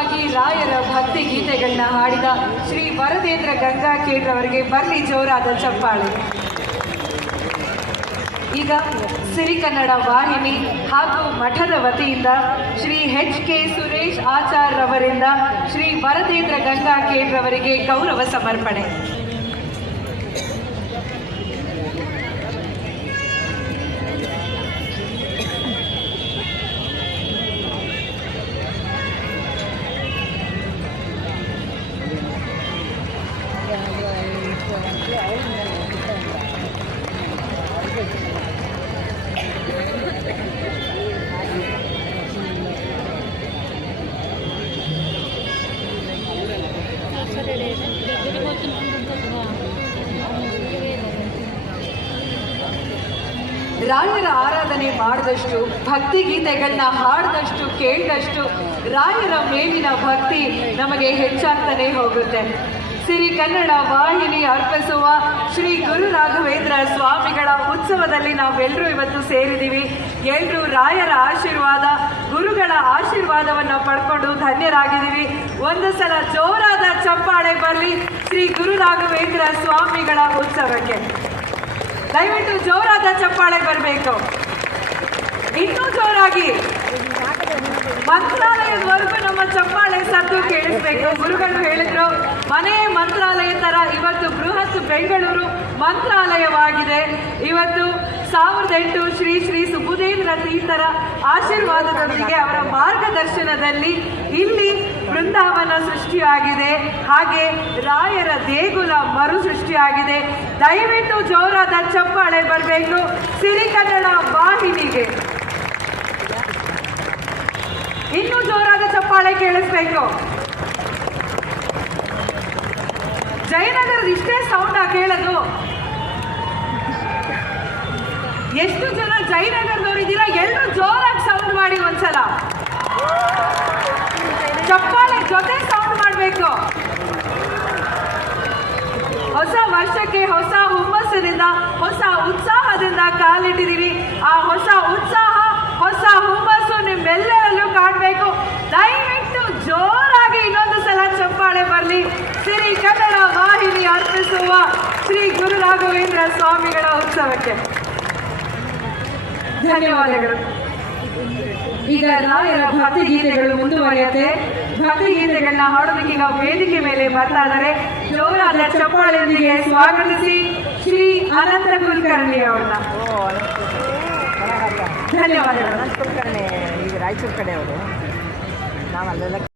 ಅದ್ಭುತವಾಗಿ ರಾಯರ ಭಕ್ತಿ ಗೀತೆಗಳನ್ನ ಹಾಡಿದ ಶ್ರೀ ವರದೇಂದ್ರ ಗಂಗಾಖೇಡ್ರವರಿಗೆ ಬರಲಿ ಜೋರಾದ ಚಪ್ಪಾಳೆ. ಈಗ ಸಿರಿಕನ್ನಡ ವಾಹಿನಿ ಹಾಗೂ ಮಠದ ವತಿಯಿಂದ ಶ್ರೀ HK ಸುರೇಶ್ ಆಚಾರ್ಯವರಿಂದ ಶ್ರೀ ವರದೇಂದ್ರ ಗಂಗಾಖೇಡ್ರವರಿಗೆ ಗೌರವ ಸಮರ್ಪಣೆ. ರಾಯರ ಆರಾಧನೆ ಮಾಡಿದಷ್ಟು, ಭಕ್ತಿ ಗೀತೆಗಳನ್ನ ಹಾಡಿದಷ್ಟು, ಕೇಳಿದಷ್ಟು ರಾಯರ ಮೇಲಿನ ಭಕ್ತಿ ನಮಗೆ ಹೆಚ್ಚಾಗ್ತಾನೆ ಹೋಗುತ್ತೆ. ಸಿರಿಕನ್ನಡ ವಾಹಿನಿ ಅರ್ಪಿಸುವ ಶ್ರೀ ಗುರು ರಾಘವೇಂದ್ರ ಸ್ವಾಮಿಗಳ ಉತ್ಸವದಲ್ಲಿ ನಾವೆಲ್ಲರೂ ಇವತ್ತು ಸೇರಿದ್ದೀವಿ. ಎಲ್ಲರೂ ರಾಯರ ಆಶೀರ್ವಾದ, ಗುರುಗಳ ಆಶೀರ್ವಾದವನ್ನು ಪಡ್ಕೊಂಡು ಧನ್ಯರಾಗಿದ್ದೀವಿ. ಒಂದು ಸಲ ಜೋರಾದ ಚಪ್ಪಾಳೆ ಬರಲಿ ಶ್ರೀ ಗುರು ರಾಘವೇಂದ್ರ ಸ್ವಾಮಿಗಳ ಉತ್ಸವಕ್ಕೆ. ದಯವಿಟ್ಟು ಜೋರಾದ ಚಪ್ಪಾಳೆ ಬರಬೇಕು, ಇನ್ನೂ ಜೋರಾಗಿ. ಮಂತ್ರಾಲಯದವರೆಗೂ ನಮ್ಮ ಚಪ್ಪಾಳೆ ಸದ್ದು ಕೇಳಿಸ್ಬೇಕು. ಗುರುಗಳು ಹೇಳಿದ್ರು, ಮನೆ ಮಂತ್ರಾಲಯ ತರ ಇವತ್ತು ಬೃಹತ್ ಬೆಂಗಳೂರು ಮಂತ್ರಾಲಯವಾಗಿದೆ. ಇವತ್ತು 1008 ಶ್ರೀ ಶ್ರೀ ಸುಬುಧೇಂದ್ರ ತೀರ್ಥರ ಆಶೀರ್ವಾದದೊಂದಿಗೆ ಅವರ ಮಾರ್ಗದರ್ಶನದಲ್ಲಿ ಇಲ್ಲಿ ಬೃಂದಾವನ ಸೃಷ್ಟಿಯಾಗಿದೆ. ಹಾಗೆ ರಾಯರ ದೇಗುಲ ಮರು ಸೃಷ್ಟಿಯಾಗಿದೆ. ದಯವಿಟ್ಟು ಜೋರಾದ ಚಪ್ಪಾಳೆ ಬರಬೇಕು ಸಿರಿಕನ್ನಡ ವಾಹಿನಿಗೆ. ಇನ್ನೂ ಜೋರಾದ ಚಪ್ಪಾಳೆ ಕೇಳಿಸ್ಬೇಕು. ಜಯನಗರದ ಇಷ್ಟೇ ಸೌಂಡ್ ಕೇಳೋದು. ಎಷ್ಟು ಜನ ಜಯನಗರದವ್ರು ಇದ್ದೀರಾ? ಎಲ್ಲರೂ ಜೋರಾಗಿ ಸೌಂಡ್ ಮಾಡಿ ಒಂದ್ಸಲ. ಚಪ್ಪಾಳೆ ಜೊತೆ ಸೌಂಡ್ ಮಾಡಬೇಕು. ಹೊಸ ವರ್ಷಕ್ಕೆ ಹೊಸ ಹುಮ್ಮಸ್ಸಿನಿಂದ, ಹೊಸ ಉತ್ಸಾಹದಿಂದ ಕಾಲಿಟ್ಟಿದ್ದೀವಿ. ಆ ಹೊಸ ಉತ್ಸಾಹ, ಹೊಸ ಹುಮ್ಮಸ್ಸು ನಿಮ್ಮೆಲ್ಲರಲ್ಲೂ ಕಾಣಬೇಕು. ದಯವಿಟ್ಟು ಜೋರಾಗಿ ಇನ್ನೊಂದು ಸಲ ಚಪ್ಪಾಳೆ ಬರಲಿ ಸಿರಿ ಕನ್ನಡ ವಾಹಿನಿ ಅರ್ಪಿಸುವ ಶ್ರೀ ಗುರು ರಾಘವೇಂದ್ರ ಸ್ವಾಮಿಗಳ ಉತ್ಸವಕ್ಕೆ. ಧನ್ಯವಾದಗಳು. ಈಗ ರಾಯರ ಭಕ್ತಿ ಗೀತೆಗಳು ಮುಂದುವರಿಯುತ್ತೆ. ಭಕ್ತಿ ಗೀತೆಗಳನ್ನ ಹಾಡೋದಕ್ಕೆ ಈಗ ವೇದಿಕೆ ಮೇಲೆ ಬರ್ತಾ ಇದ್ದಾರೆ. ಜೋರಾದ ಚಪ್ಪಾಳೆಯೊಂದಿಗೆ ಸ್ವಾಗತಿಸಿ ಶ್ರೀ ಅನಂತ ಕುಲಕರ್ಣಿ ಅವರನ್ನ. ಧನ್ಯವಾದಗಳು. ಕುಲಕರ್ಣಿ ಈಗ ರಾಯಚೂರು ಕಡೆಯವರು, ನಾವಲ್ಲೆಲ್ಲ